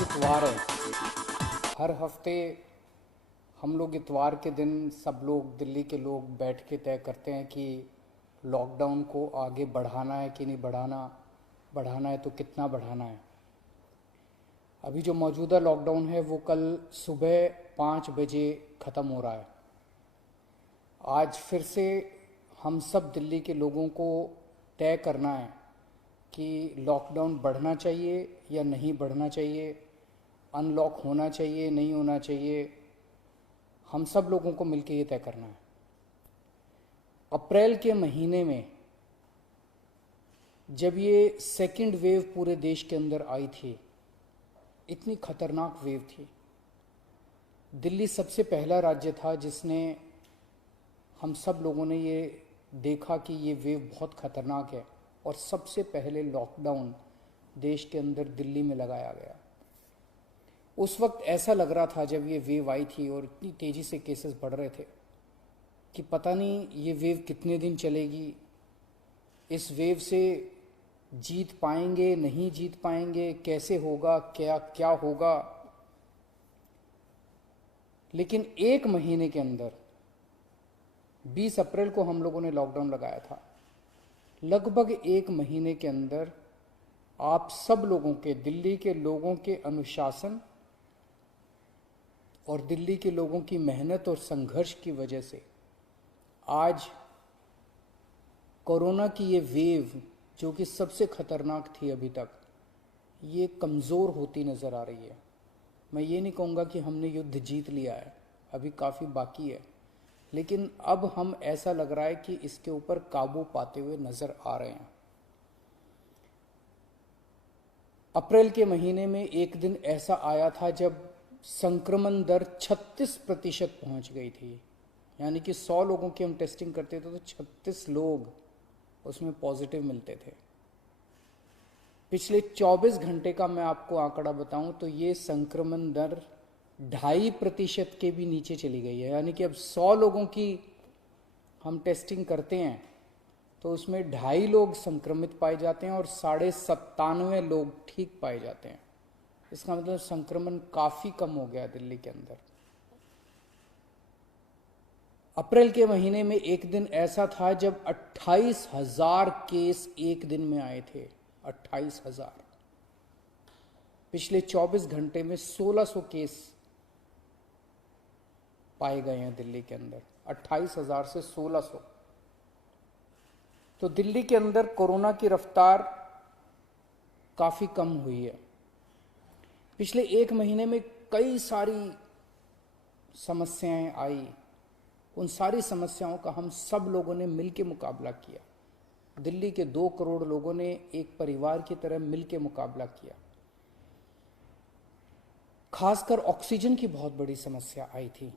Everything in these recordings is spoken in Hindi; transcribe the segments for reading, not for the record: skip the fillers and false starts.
आज इतवार है। हर हफ्ते हम लोग इतवार के दिन सब लोग दिल्ली के लोग बैठ के तय करते हैं कि लॉकडाउन को आगे बढ़ाना है कि नहीं बढ़ाना, बढ़ाना है तो कितना बढ़ाना है। अभी जो मौजूदा लॉकडाउन है वो कल सुबह 5 बजे ख़त्म हो रहा है। आज फिर से हम सब दिल्ली के लोगों को तय करना है कि लॉकडाउन बढ़ना चाहिए या नहीं बढ़ना चाहिए, अनलॉक होना चाहिए नहीं होना चाहिए। हम सब लोगों को मिलकर ये तय करना है। अप्रैल के महीने में जब ये सेकंड वेव पूरे देश के अंदर आई थी, इतनी खतरनाक वेव थी। दिल्ली सबसे पहला राज्य था जिसने, हम सब लोगों ने ये देखा कि ये वेव बहुत खतरनाक है और सबसे पहले लॉकडाउन देश के अंदर दिल्ली में लगाया गया। उस वक्त ऐसा लग रहा था जब ये वेव आई थी और इतनी तेज़ी से केसेस बढ़ रहे थे कि पता नहीं ये वेव कितने दिन चलेगी, इस वेव से जीत पाएंगे नहीं जीत पाएंगे, कैसे होगा, क्या क्या होगा। लेकिन एक महीने के अंदर 20 अप्रैल को हम लोगों ने लॉकडाउन लगाया था। लगभग एक महीने के अंदर आप सब लोगों के, दिल्ली के लोगों के अनुशासन और दिल्ली के लोगों की मेहनत और संघर्ष की वजह से आज कोरोना की ये वेव, जो कि सबसे खतरनाक थी अभी तक, ये कमज़ोर होती नज़र आ रही है। मैं ये नहीं कहूँगा कि हमने युद्ध जीत लिया है, अभी काफ़ी बाकी है, लेकिन अब हम, ऐसा लग रहा है कि इसके ऊपर काबू पाते हुए नज़र आ रहे हैं। अप्रैल के महीने में एक दिन ऐसा आया था जब संक्रमण दर 36% पहुंच गई थी। यानी कि 100 लोगों की हम टेस्टिंग करते थे तो 36 लोग उसमें पॉजिटिव मिलते थे। पिछले 24 घंटे का मैं आपको आंकड़ा बताऊं तो ये संक्रमण दर 2.5% के भी नीचे चली गई है। यानी कि अब 100 लोगों की हम टेस्टिंग करते हैं तो उसमें 2.5 लोग संक्रमित पाए जाते हैं और 97.5 लोग ठीक पाए जाते हैं। इसका मतलब संक्रमण काफ़ी कम हो गया दिल्ली के अंदर। अप्रैल के महीने में एक दिन ऐसा था जब 28,000 केस एक दिन में आए थे। 28,000। पिछले 24 घंटे में 1,600 केस पाए गए हैं दिल्ली के अंदर। 28,000 से 1,600। तो दिल्ली के अंदर कोरोना की रफ्तार काफ़ी कम हुई है। पिछले एक महीने में कई सारी समस्याएं आई। उन सारी समस्याओं का हम सब लोगों ने मिलकर मुकाबला किया। दिल्ली के 2 करोड़ लोगों ने एक परिवार की तरह मिलकर मुकाबला किया। खासकर ऑक्सीजन की बहुत बड़ी समस्या आई थी,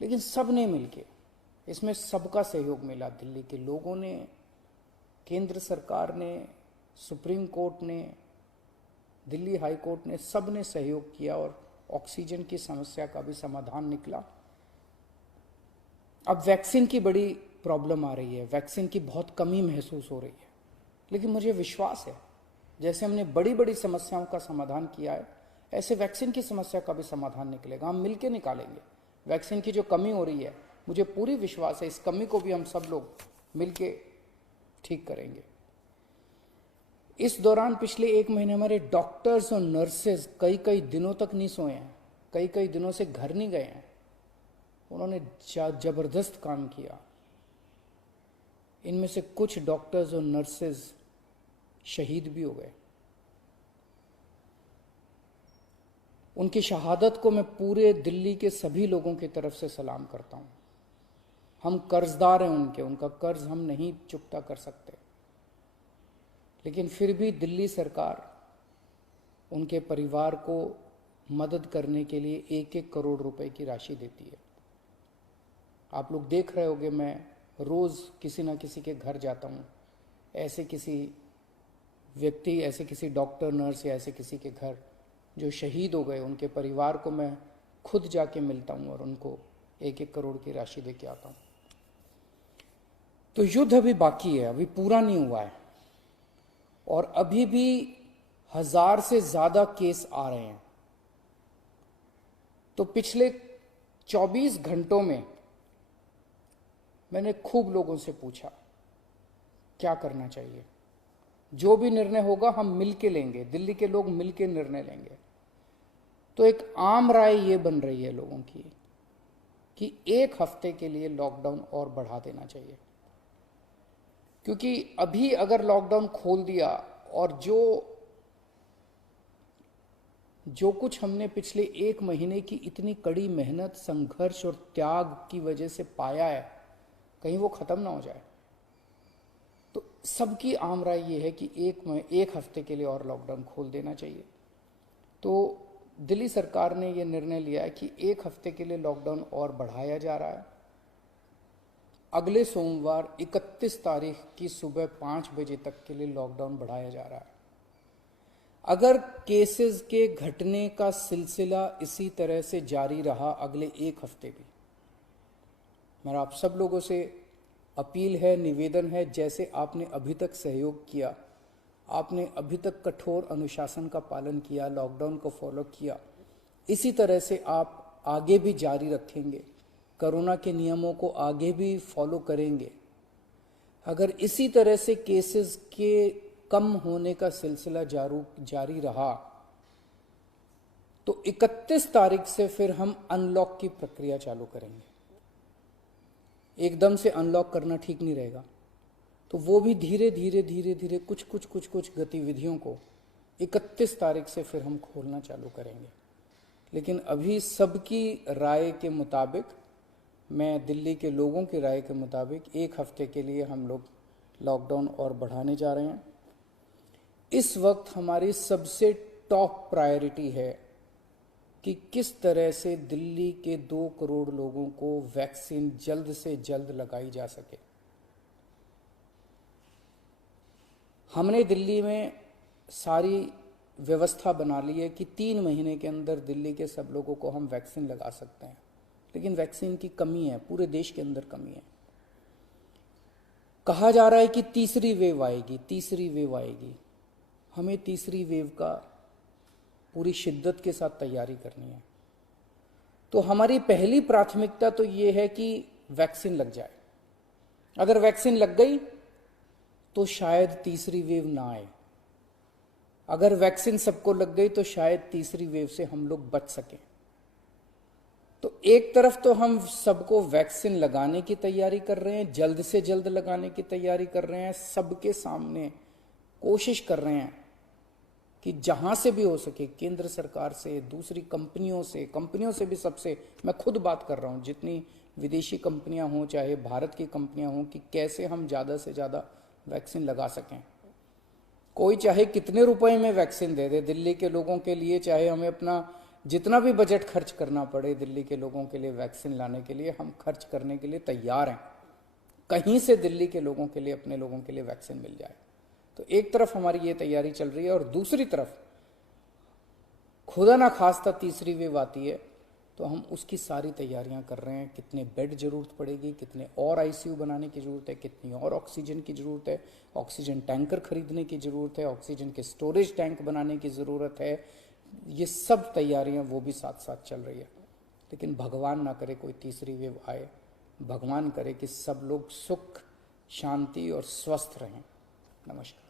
लेकिन सब ने मिलके, इसमें सबका सहयोग मिला। दिल्ली के लोगों ने, केंद्र सरकार ने, सुप्रीम कोर्ट ने, दिल्ली हाई कोर्ट ने, सब ने सहयोग किया और ऑक्सीजन की समस्या का भी समाधान निकला। अब वैक्सीन की बड़ी प्रॉब्लम आ रही है, वैक्सीन की बहुत कमी महसूस हो रही है, लेकिन मुझे विश्वास है जैसे हमने बड़ी बड़ी समस्याओं का समाधान किया है, ऐसे वैक्सीन की समस्या का भी समाधान निकलेगा। हम मिलकर निकालेंगे। वैक्सीन की जो कमी हो रही है, मुझे पूरी विश्वास है इस कमी को भी हम सब लोग मिलके ठीक करेंगे। इस दौरान पिछले एक महीने हमारे डॉक्टर्स और नर्सेज कई कई दिनों तक नहीं सोए हैं, कई कई दिनों से घर नहीं गए हैं। उन्होंने जबरदस्त काम किया। इनमें से कुछ डॉक्टर्स और नर्सेज शहीद भी हो गए। उनकी शहादत को मैं पूरे दिल्ली के सभी लोगों की तरफ से सलाम करता हूं। हम कर्जदार हैं उनके, उनका कर्ज हम नहीं चुकता कर सकते, लेकिन फिर भी दिल्ली सरकार उनके परिवार को मदद करने के लिए 1-1 करोड़ रुपए की राशि देती है। आप लोग देख रहे होंगे, मैं रोज़ किसी ना किसी के घर जाता हूँ, ऐसे किसी व्यक्ति, ऐसे किसी डॉक्टर, नर्स या ऐसे किसी के घर जो शहीद हो गए, उनके परिवार को मैं खुद जाके मिलता हूँ और उनको 1-1 करोड़ की राशि दे के आता हूँ। तो युद्ध अभी बाकी है, अभी पूरा नहीं हुआ है और अभी भी 1000 से ज्यादा केस आ रहे हैं। तो पिछले 24 घंटों में मैंने खूब लोगों से पूछा क्या करना चाहिए। जो भी निर्णय होगा हम मिलके लेंगे, दिल्ली के लोग मिलके निर्णय लेंगे। तो एक आम राय ये बन रही है लोगों की कि 1 हफ्ते के लिए लॉकडाउन और बढ़ा देना चाहिए, क्योंकि अभी अगर लॉकडाउन खोल दिया और जो कुछ हमने पिछले 1 महीने की इतनी कड़ी मेहनत, संघर्ष और त्याग की वजह से पाया है, कहीं वो खत्म ना हो जाए। तो सबकी आम राय ये है कि एक हफ्ते के लिए और लॉकडाउन खोल देना चाहिए। तो दिल्ली सरकार ने ये निर्णय लिया है कि 1 हफ्ते के लिए लॉकडाउन और बढ़ाया जा रहा है। अगले सोमवार 31 तारीख की सुबह 5 बजे तक के लिए लॉकडाउन बढ़ाया जा रहा है। अगर केसेस के घटने का सिलसिला इसी तरह से जारी रहा अगले 1 हफ्ते भी, मेरा आप सब लोगों से अपील है, निवेदन है, जैसे आपने अभी तक सहयोग किया, आपने अभी तक कठोर अनुशासन का पालन किया, लॉकडाउन को फॉलो किया, इसी तरह से आप आगे भी जारी रखेंगे, कोरोना के नियमों को आगे भी फॉलो करेंगे। अगर इसी तरह से केसेस के कम होने का सिलसिला जारी रहा तो 31 तारीख से फिर हम अनलॉक की प्रक्रिया चालू करेंगे। एकदम से अनलॉक करना ठीक नहीं रहेगा, तो वो भी धीरे धीरे कुछ गतिविधियों को 31 तारीख से फिर हम खोलना चालू करेंगे। लेकिन अभी सबकी राय के मुताबिक, मैं दिल्ली के लोगों की राय के मुताबिक 1 हफ्ते के लिए हम लोग लॉकडाउन और बढ़ाने जा रहे हैं। इस वक्त हमारी सबसे टॉप प्रायोरिटी है कि किस तरह से दिल्ली के 2 करोड़ लोगों को वैक्सीन जल्द से जल्द लगाई जा सके। हमने दिल्ली में सारी व्यवस्था बना ली है कि 3 महीने के अंदर दिल्ली के सब लोगों को हम वैक्सीन लगा सकते हैं, लेकिन वैक्सीन की कमी है, पूरे देश के अंदर कमी है। कहा जा रहा है कि तीसरी वेव आएगी। हमें तीसरी वेव का पूरी शिद्दत के साथ तैयारी करनी है। तो हमारी पहली प्राथमिकता तो ये है कि वैक्सीन लग जाए। अगर वैक्सीन लग गई तो शायद तीसरी वेव ना आए। अगर वैक्सीन सबको लग गई तो शायद तीसरी वेव से हम लोग बच सकें। तो एक तरफ तो हम सबको वैक्सीन लगाने की तैयारी कर रहे हैं, जल्द से जल्द लगाने की तैयारी कर रहे हैं, सबके सामने कोशिश कर रहे हैं कि जहां से भी हो सके, केंद्र सरकार से, दूसरी कंपनियों से भी, सबसे मैं खुद बात कर रहा हूं, जितनी विदेशी कंपनियां हों चाहे भारत की कंपनियां हों, कि कैसे हम ज़्यादा से ज़्यादा वैक्सीन लगा सकें। कोई चाहे कितने रुपए में वैक्सीन दे दे दिल्ली के लोगों के लिए, चाहे हमें अपना जितना भी बजट खर्च करना पड़े दिल्ली के लोगों के लिए वैक्सीन लाने के लिए, हम खर्च करने के लिए तैयार हैं। कहीं से दिल्ली के लोगों के लिए, अपने लोगों के लिए वैक्सीन मिल जाए। तो एक तरफ हमारी ये तैयारी चल रही है और दूसरी तरफ खुदा ना खास्ता तीसरी वेव आती है तो हम उसकी सारी तैयारियां कर रहे हैं। कितने बेड जरूरत पड़ेगी, कितने और आईसीयू बनाने की जरूरत है, कितनी और ऑक्सीजन की जरूरत है, ऑक्सीजन टैंकर खरीदने की जरूरत है, ऑक्सीजन के स्टोरेज टैंक बनाने की जरूरत है। ये सब तैयारियां वो भी साथ साथ चल रही है। लेकिन भगवान ना करे कोई तीसरी वेव आए, भगवान करे कि सब लोग सुख, शांति और स्वस्थ रहें। नमस्कार।